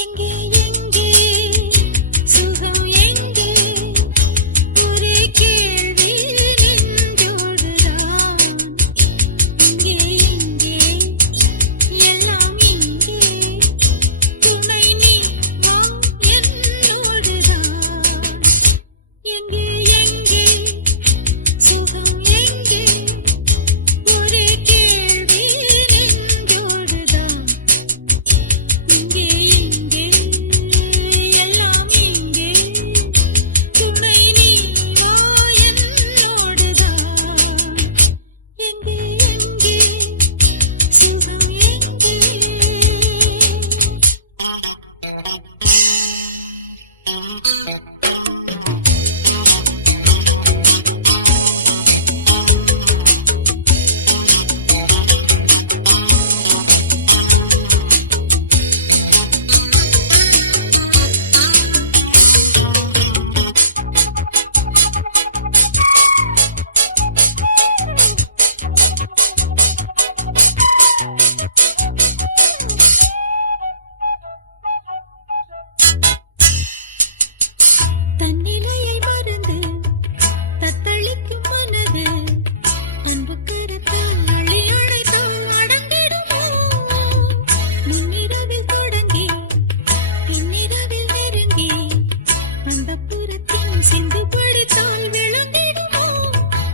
எங்கே எங்கே சுகம் எங்கே ஒரே கேள்வி நெஞ்சோடுதான். இங்கே இங்கே எல்லாம் இங்கே துணை நீ வா என்னோடுதான். எங்கே எங்கே சுகம் எங்கே ஒரே கேள்வி நெஞ்சோடுதான். இங்கே இங்கே எல்லாம் இங்கே துணை நீ வா என்னோடுதான். எங்கே எங்கே சுகம் எங்கே. தன்னிலையை மறந்து தத்தளிக்கும் மனது அன்பு கரத்தால் அள்ளி அழைத்தால் அடங்கிடுமோ? முன்னிரவில் தொடங்கி பின்னிரவில் நெருங்கி அந்தப்புறத்தின் சிந்து படித்தால் விழுந்திடுமோ?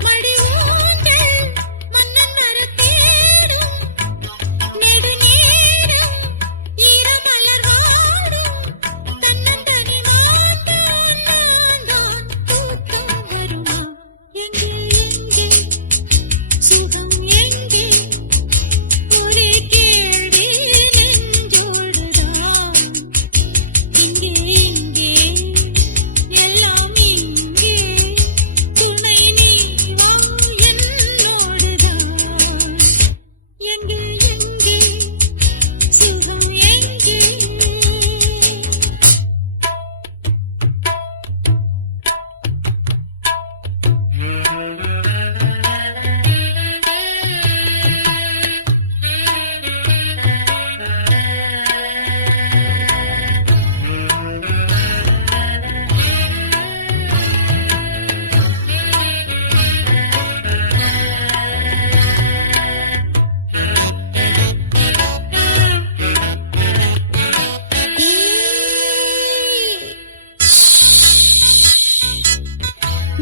மடி ஊஞ்சல் மன்னன் மரத்தேடும் நெடுநேரம் ஈரமலர் வாடும் தன்னந்தனி மாட்டான் நான் தான் தூக்கம் வருமா? எங்கே எங்கே சுகம் எங்கே ஒரே கேள்வி நெஞ்சோடுதான். இங்கே இங்கே எல்லாம் இங்கே துணை நீ வா என்னோடுதான். எங்கே எங்கே சுகம் எங்கே.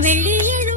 வெள்ளியில்